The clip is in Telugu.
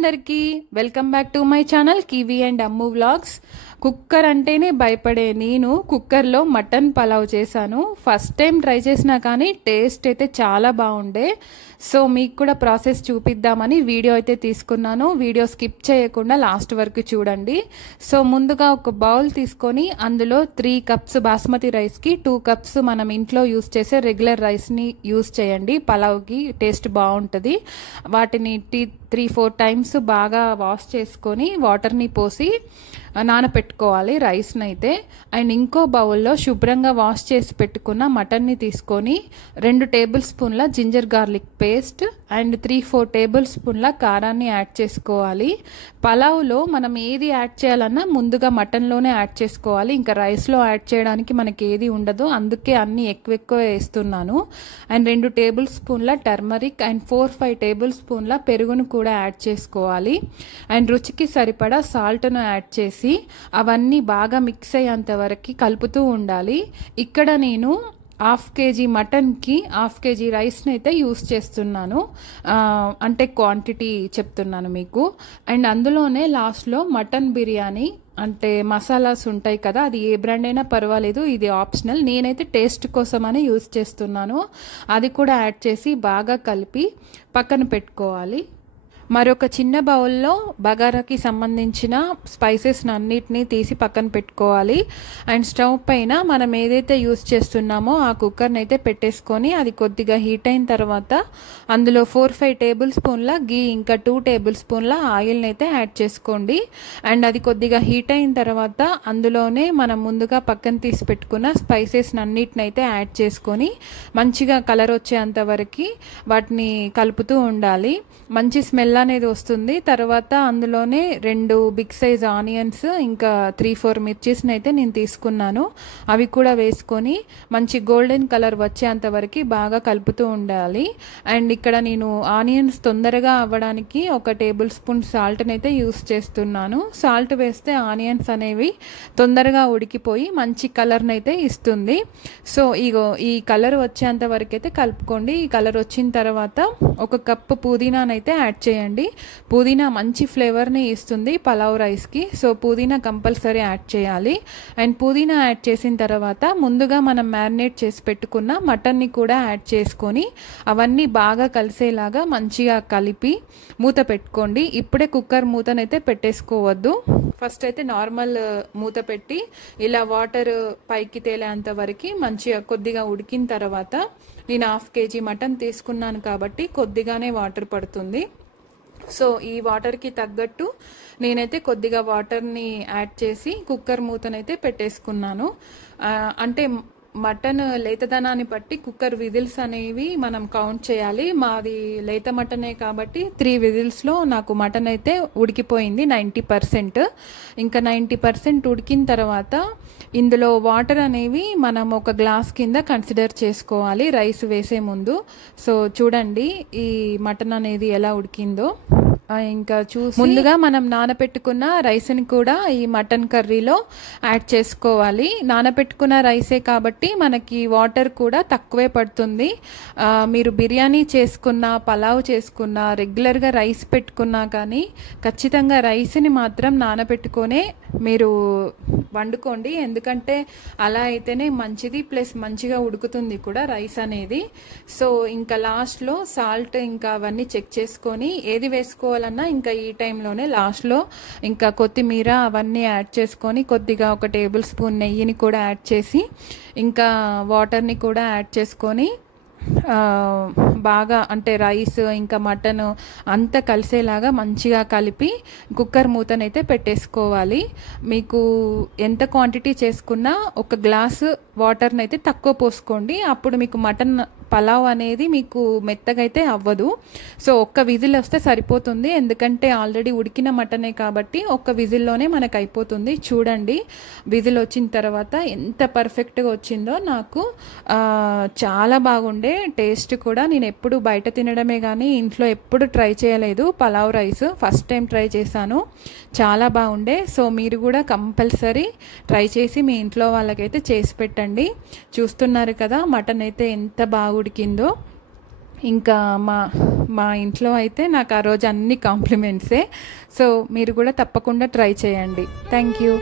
అందరికీ welcome back to my channel kiwi and Ammu vlogs. Cooker అంటేనే భయపడే నేను కుక్కర్లో మటన్ పలావ్ చేశాను. ఫస్ట్ టైం ట్రై చేసినా కానీ టేస్ట్ అయితే చాలా బాగుండే. సో మీకు కూడా ప్రాసెస్ చూపిద్దామని వీడియో అయితే తీసుకున్నాను. వీడియో స్కిప్ చేయకుండా లాస్ట్ వరకు చూడండి. సో ముందుగా ఒక బౌల్ తీసుకొని అందులో 3 కప్స్ బాస్మతి రైస్కి 2 కప్స్ మనం ఇంట్లో యూస్ చేసే రెగ్యులర్ రైస్ని యూస్ చేయండి. పలావ్కి టేస్ట్ బాగుంటుంది. వాటిని 3-4 టైమ్స్ బాగా వాష్ చేసుకొని వాటర్ని పోసి నానపెట్టుకోవాలి రైస్ని అయితే. అండ్ ఇంకో బౌల్లో శుభ్రంగా వాష్ చేసి పెట్టుకున్న మటన్ని తీసుకొని 2 టేబుల్ స్పూన్ల ginger garlic paste and 3-4 table స్పూన్ల కారాన్ని యాడ్ చేసుకోవాలి. పలావ్లో మనం ఏది యాడ్ చేయాలన్నా ముందుగా మటన్లోనే యాడ్ చేసుకోవాలి. ఇంకా రైస్లో యాడ్ చేయడానికి మనకి ఏది ఉండదు, అందుకే అన్ని ఎక్కువ వేస్తున్నాను. అండ్ 2 టేబుల్ స్పూన్ల టర్మరిక్ అండ్ 4-5 టేబుల్ స్పూన్ల పెరుగును కూడా యాడ్ చేసుకోవాలి. అండ్ రుచికి సరిపడా సాల్ట్ను యాడ్ చేసి అవన్నీ బాగా మిక్స్ అయ్యేంత వరకు కలుపుతూ ఉండాలి. ఇక్కడ నేను 1/2 kg మటన్కి 1/2 kg రైస్ని అయితే యూస్ చేస్తున్నాను. అంటే క్వాంటిటీ చెప్తున్నాను మీకు. అండ్ అందులోనే లాస్ట్లో మటన్ బిర్యానీ అంటే మసాలాస్ ఉంటాయి కదా, అది ఏ బ్రాండ్ అయినా పర్వాలేదు, ఇది ఆప్షనల్. నేనైతే టేస్ట్ కోసమని యూస్ చేస్తున్నాను. అది కూడా యాడ్ చేసి బాగా కలిపి పక్కన పెట్టుకోవాలి. మరొక చిన్న బౌల్లో బగారాకి సంబంధించిన స్పైసెస్ అన్నిటినీ తీసి పక్కన పెట్టుకోవాలి. అండ్ స్టవ్ పైన మనం ఏదైతే యూస్ చేస్తున్నామో ఆ కుక్కర్ని అయితే పెట్టేసుకొని అది కొద్దిగా హీట్ అయిన తర్వాత అందులో 4-5 టేబుల్ స్పూన్ల గీ ఇంకా 2 టేబుల్ స్పూన్ల ఆయిల్ని అయితే యాడ్ చేసుకోండి. అండ్ అది కొద్దిగా హీట్ అయిన తర్వాత అందులోనే మనం ముందుగా పక్కన తీసి పెట్టుకున్న స్పైసెస్ అన్నిటిని అయితే యాడ్ చేసుకొని మంచిగా కలర్ వచ్చేంత వరకు వాటిని కలుపుతూ ఉండాలి. మంచి స్మెల్ అనేది వస్తుంది. తర్వాత అందులోనే 2 బిగ్ సైజ్ ఆనియన్స్ ఇంకా 3-4 మిర్చీస్ని అయితే నేను తీసుకున్నాను. అవి కూడా వేసుకొని మంచి గోల్డెన్ కలర్ వచ్చేంత వరకు బాగా కలుపుతూ ఉండాలి. అండ్ ఇక్కడ నేను ఆనియన్స్ తొందరగా అవ్వడానికి 1 టేబుల్ స్పూన్ సాల్ట్ని అయితే యూస్ చేస్తున్నాను. సాల్ట్ వేస్తే ఆనియన్స్ అనేవి తొందరగా ఉడికిపోయి మంచి కలర్ని అయితే ఇస్తుంది. సో ఈ కలర్ వచ్చేంత వరకు అయితే కలుపుకోండి. ఈ కలర్ వచ్చిన తర్వాత 1 కప్పు పుదీనానైతే యాడ్ చేయండి. పుదీనా మంచి ఫ్లేవర్ని ఇస్తుంది పలావ్ రైస్కి. సో పుదీనా కంపల్సరీ యాడ్ చేయాలి. అండ్ పుదీనా యాడ్ చేసిన తర్వాత ముందుగా మనం మ్యారినేట్ చేసి పెట్టుకున్న మటన్ని కూడా యాడ్ చేసుకొని అవన్నీ బాగా కలిసేలాగా మంచిగా కలిపి మూత పెట్టుకోండి. ఇప్పుడే కుక్కర్ మూతనైతే పెట్టేసుకోవద్దు. ఫస్ట్ అయితే నార్మల్ మూత పెట్టి ఇలా వాటర్ పైకి తేలేంత వరకు మంచిగా కొద్దిగా ఉడికిన తర్వాత, నేను 1/2 kg మటన్ తీసుకున్నాను కాబట్టి కొద్దిగానే వాటర్ పడుతుంది. సో ఈ వాటర్కి తగ్గట్టు నేనైతే కొద్దిగా వాటర్ని యాడ్ చేసి కుక్కర్ మూతనైతే పెట్టేసుకున్నాను. అంటే మటన్ లేతదనాన్ని బట్టి కుక్కర్ విజిల్స్ అనేవి మనం కౌంట్ చేయాలి. మాది లేత మటనే కాబట్టి 3 విజిల్స్లో నాకు మటన్ అయితే ఉడికిపోయింది 90%. ఇంకా 90% ఉడికిన తర్వాత ఇందులో వాటర్ అనేవి మనం 1 గ్లాస్ కింద కన్సిడర్ చేసుకోవాలి రైస్ వేసే ముందు. సో చూడండి ఈ మటన్ అనేది ఎలా ఉడికిందో. ఇంకా చూసి ముందుగా మనం నానబెట్టుకున్న రైస్ని కూడా ఈ మటన్ కర్రీలో యాడ్ చేసుకోవాలి. నానబెట్టుకున్న రైసే కాబట్టి మనకి వాటర్ కూడా తక్కువే పడుతుంది. మీరు బిర్యానీ చేసుకున్నా పలావ్ చేసుకున్నా రెగ్యులర్గా రైస్ పెట్టుకున్నా కానీ ఖచ్చితంగా రైస్ని మాత్రం నానబెట్టుకొనే మీరు వండుకోండి. ఎందుకంటే అలా అయితేనే మంచిది, ప్లస్ మంచిగా ఉడుకుతుంది కూడా రైస్ అనేది. సో ఇంకా లాస్ట్లో సాల్ట్ ఇంకా అవన్నీ చెక్ చేసుకొని ఏది వేసుకోవాలన్నా ఇంకా ఈ టైంలోనే లాస్ట్లో ఇంకా కొత్తిమీర అవన్నీ యాడ్ చేసుకొని కొద్దిగా 1 టేబుల్ స్పూన్ నెయ్యిని కూడా యాడ్ చేసి ఇంకా వాటర్ని కూడా యాడ్ చేసుకొని బాగా అంటే రైస్ ఇంకా మటన్ అంతా కలిసేలాగా మంచిగా కలిపి కుక్కర్ మూతనైతే పెట్టేసుకోవాలి. మీకు ఎంత క్వాంటిటీ చేసుకున్నా 1 గ్లాసు వాటర్ని అయితే తక్కువ పోసుకోండి. అప్పుడు మీకు మటన్ పలావ్ అనేది మీకు మెత్తగా అయితే అవ్వదు. సో 1 విజిల్ వస్తే సరిపోతుంది. ఎందుకంటే ఆల్రెడీ ఉడికిన మటనే కాబట్టి 1 విజిల్లోనే మనకు అయిపోతుంది. చూడండి విజిల్ వచ్చిన తర్వాత ఎంత పర్ఫెక్ట్గా వచ్చిందో. నాకు చాలా బాగుండే టేస్ట్ కూడా. నేను ఎప్పుడు బయట తినడమే కానీ ఇంట్లో ఎప్పుడు ట్రై చేయలేదు pulao rice. First time try చేశాను, చాలా బాగుండే. సో మీరు కూడా కంపల్సరీ ట్రై చేసి మీ ఇంట్లో వాళ్ళకైతే చేసి పెట్టండి. చూస్తున్నారు కదా మటన్ అయితే ఎంత బాగా ఉడికిందో. ఇంకా మా మా ఇంట్లో అయితే నాకు ఆ రోజు అన్ని కాంప్లిమెంట్సే. సో మీరు కూడా తప్పకుండా ట్రై చేయండి. Thank you.